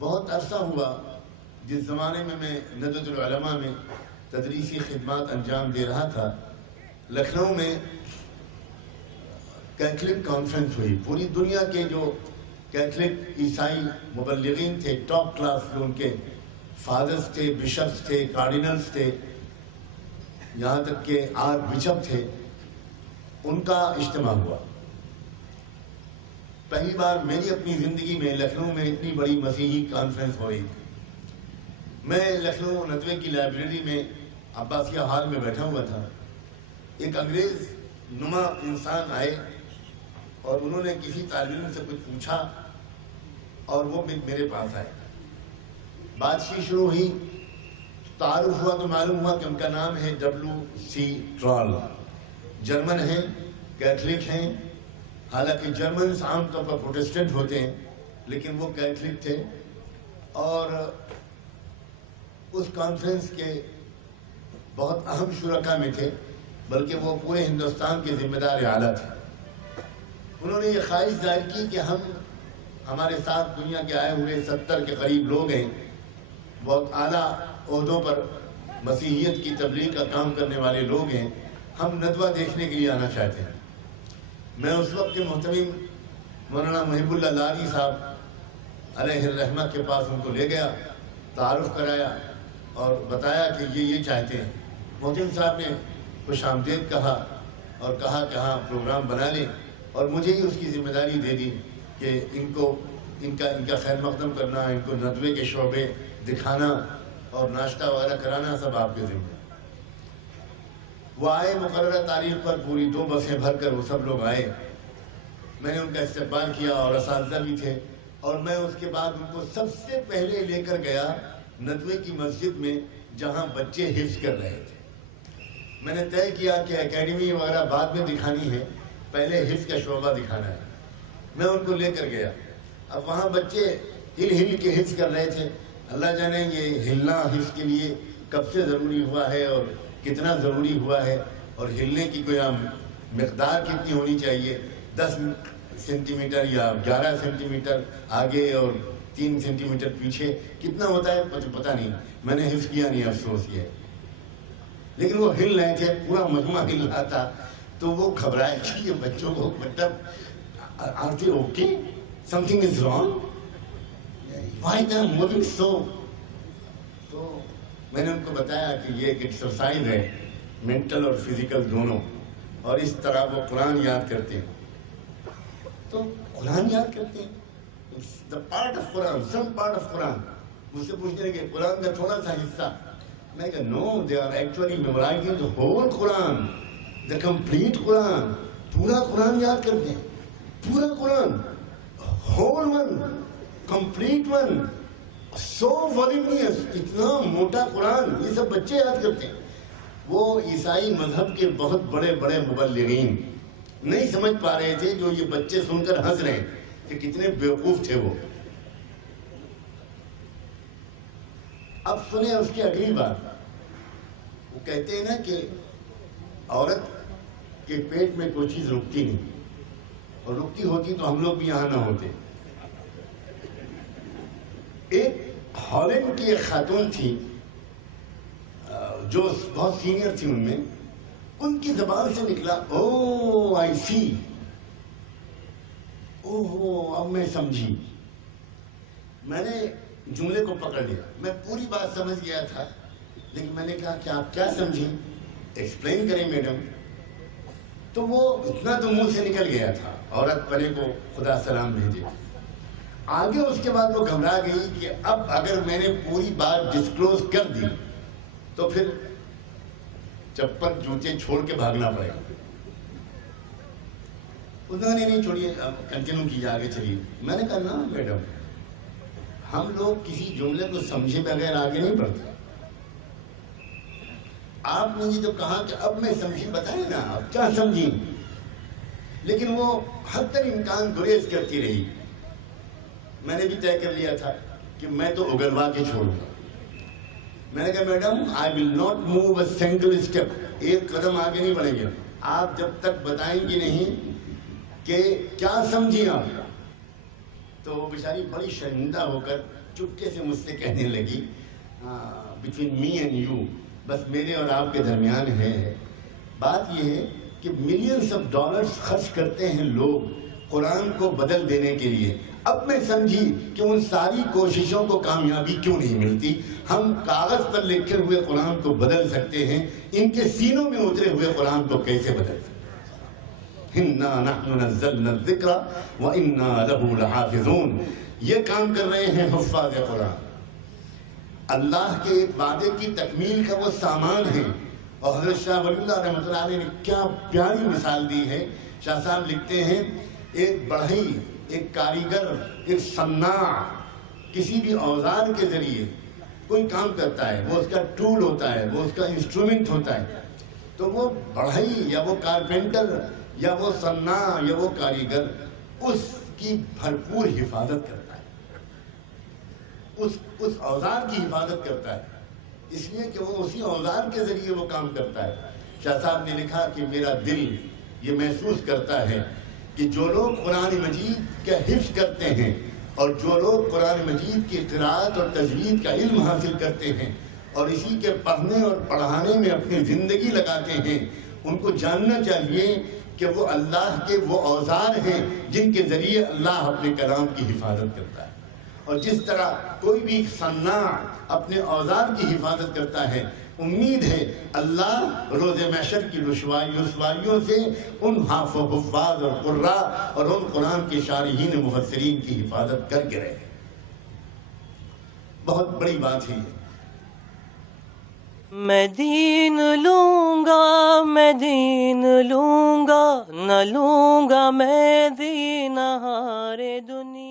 بہت عرصہ ہوا جس زمانے میں ندوۃ العلماء میں تدریسی خدمات انجام دے رہا تھا، لکھنؤ میں کیتھولک کانفرنس ہوئی. پوری دنیا کے جو کیتھولک عیسائی مبلغین تھے، ٹاپ کلاس جو ان کے فادرز تھے، بشپس تھے، کارڈینلز تھے، یہاں تک کہ آرک بشپ تھے، ان کا اجتماع ہوا. پہلی بار میری اپنی زندگی میں لکھنؤ میں اتنی بڑی مسیحی کانفرنس ہو رہی تھی. میں لکھنؤ ندوے کی لائبریری میں عباسیہ ہال میں بیٹھا ہوا تھا. ایک انگریز نما انسان آئے اور انہوں نے کسی طالب علم سے کچھ پوچھا اور وہ میرے پاس آئے. بات چیت شروع ہوئی، تعارف ہوا تو معلوم ہوا کہ ان کا نام ہے W.C. ٹرال. جرمن ہیں، کیتھولک ہیں. حالانکہ جرمنز عام طور پر پروٹسٹنٹ ہوتے ہیں لیکن وہ کیتھولک تھے، اور اس کانفرنس کے بہت اہم شرکاء میں تھے، بلکہ وہ پورے ہندوستان کے ذمہ دار اعلیٰ تھے. انہوں نے یہ خواہش ظاہر کی کہ ہمارے ساتھ دنیا کے آئے ہوئے 70 کے قریب لوگ ہیں، بہت اعلیٰ عہدوں پر مسیحیت کی تبلیغ کا کام کرنے والے لوگ ہیں، ہم ندوہ دیکھنے کے لیے آنا چاہتے ہیں. میں اس وقت کے محتمم مولانا محب اللہ لاری صاحب علیہ الرحمہ کے پاس ان کو لے گیا، تعارف کرایا اور بتایا کہ یہ چاہتے ہیں. محتمم صاحب نے خوش آمدید کہا اور کہا کہ ہاں پروگرام بنا لیں، اور مجھے ہی اس کی ذمہ داری دے دی کہ ان کا خیر مقدم کرنا، ان کو ندوے کے شعبے دکھانا اور ناشتہ وغیرہ کرانا سب آپ کے ذمہ. وہ آئے مقررہ تاریخ پر، پوری 2 بسیں بھر کر وہ سب لوگ آئے. میں نے ان کا استقبال کیا اور اساتذہ بھی تھے، اور میں اس کے بعد ان کو سب سے پہلے لے کر گیا ندوے کی مسجد میں جہاں بچے حفظ کر رہے تھے. میں نے طے کیا کہ اکیڈمی وغیرہ بعد میں دکھانی ہے، پہلے حفظ کا شعبہ دکھانا ہے. میں ان کو لے کر گیا. اب وہاں بچے ہل کے حفظ کر رہے تھے. اللہ جانے یہ ہلنا حفظ کے لیے کب سے ضروری ہوا ہے اور کتنا ضروری ہوا ہے، اور ہلنے کی کوئی مقدار کتنی ہونی چاہیے. 10 سینٹی میٹر یا 11 سینٹی میٹر آگے اور 3 سینٹی میٹر پیچھے کتنا ہوتا ہے پتہ نہیں. میں نے حفظ کیا نہیں، افسوس یہ. لیکن وہ ہل رہے تھے، پورا مجمع ہل رہا تھا. تو وہ گھبرائے کہ یہ بچوں کو مطلب are they okay? Something is wrong? Why they are moving so? تو میں نے ان کو بتایا کہ یہ ایک ایکسرسائز ہے، مینٹل اور فزیکل دونوں، اور اس طرح وہ قرآن یاد کرتے ہیں. تو قرآن یاد کرتے ہیں، the part of Quran, some part of Quran. مجھ سے پوچھنے لگے قرآن کا تھوڑا سا حصہ. میں کہا no, they are actually memorizing the whole Quran, the complete Quran. پورا قرآن یاد کرتے ہیں، پورا قرآن، whole one, complete one. So voluminous، اتنا موٹا قرآن، یہ سب بچے یاد کرتے ہیں. وہ عیسائی مذہب کے بہت بڑے بڑے مبلغین نہیں سمجھ پا رہے تھے، جو یہ بچے سن کر ہنس رہے ہیں کہ کتنے بیوقوف تھے وہ. اب سنیں اس کی اگلی بات. وہ کہتے ہیں نا کہ عورت کے پیٹ میں کوئی چیز رکتی نہیں، اور رکتی ہوتی تو ہم لوگ بھی یہاں نہ ہوتے. ایک ہالینڈ کی ایک خاتون تھی جو بہت سینئر تھی ان میں. ان کی زبان سے نکلا او آئی سی، اوہ اب میں سمجھی. میں نے جملے کو پکڑ لیا، میں پوری بات سمجھ گیا تھا، لیکن میں نے کہا کہ آپ کیا سمجھی، ایکسپلین کریں میڈم. تو وہ اتنا تو منہ سے نکل گیا تھا، عورت پنے کو خدا سلام بھیجے. آگے اس کے بعد وہ گھبرا گئی کہ اب اگر میں نے پوری بات ڈسکلوز کر دی تو پھر چپل جوتے چھوڑ کے بھاگنا پڑے گا. انہوں نے نہیں چھوڑیے، کنٹینیو کیجیے، آگے چلیے. میں نے کہا نا میڈم، ہم لوگ کسی جملے کو سمجھے بغیر آگے نہیں بڑھتے. آپ نے یہ جو کہا کہ اب میں سمجھی، بتائیں نا آپ کیا سمجھی. لیکن وہ حد امکان گریز کرتی رہی. میں نے بھی طے کر لیا تھا کہ میں تو اگلوا کے چھوڑوں گا. میں نے کہا madam I will not move a single step، ایک قدم آگے نہیں بڑھیں گے آپ جب تک بتائیں گے نہیں کہ کیا سمجھی آپ. تو وہ بیچاری بڑی شرمندہ ہو کر چپکے سے مجھ سے کہنے لگی بٹوین می اینڈ یو، بس میرے اور آپ کے درمیان ہے، بات یہ ہے کہ ملینز آف ڈالرز خرچ کرتے ہیں لوگ قرآن کو بدل دینے کے لیے، اب میں سمجھی کہ ان ساری کوششوں کو کامیابی کیوں نہیں ملتی۔ ہم کاغذ پر لکھے ہوئے قرآن کو بدل سکتے ہیں، ان کے سینوں میں اترے ہوئے قرآن کو کیسے بدل سکتے ہیں؟ اِنَّا نَحْنُ نَزَّلْنَا الذِّكْرَ وَإِنَّا لَهُ لَحَافِظُونَ، یہ کام کر رہے ہیں حفاظ قرآن، اللہ کے ایک وعدے کی تکمیل کا وہ سامان ہے۔ اور حضرت شاہ ولی اللہ رحمۃ اللہ علیہ نے کیا پیاری مثال دی ہے۔ شاہ صاحب لکھتے ہیں ایک بڑھئی، ایک کاریگر، ایک صناع کسی بھی اوزار کے ذریعے کوئی کام کرتا ہے، وہ اس کا ٹول ہوتا ہے، وہ اس کا انسٹرومنٹ ہوتا ہے، تو وہ بڑھئی یا وہ کارپینٹر یا وہ صناع یا وہ کاریگر اس کی بھرپور حفاظت کرتا ہے، اس اوزار کی حفاظت کرتا ہے، اس لیے کہ وہ اسی اوزار کے ذریعے وہ کام کرتا ہے۔ شاہ صاحب نے لکھا کہ میرا دل یہ محسوس کرتا ہے کہ جو لوگ قرآن مجید کا حفظ کرتے ہیں اور جو لوگ قرآن مجید کی قراءت اور تجوید کا علم حاصل کرتے ہیں اور اسی کے پڑھنے اور پڑھانے میں اپنی زندگی لگاتے ہیں، ان کو جاننا چاہیے کہ وہ اللہ کے وہ اوزار ہیں جن کے ذریعے اللہ اپنے کلام کی حفاظت کرتا ہے۔ اور جس طرح کوئی بھی صناع اپنے اوزار کی حفاظت کرتا ہے، امید ہے اللہ روز محشر کی رسوائیوں سے ان حفاظ اور قراء اور ان قرآن کے شارحین مفسرین کی حفاظت کر کے رہے۔ بہت بڑی بات ہے۔ میں دین لوں گا، میں دین لوں گا، نہ لوں گا میں دین ہارے دنیا۔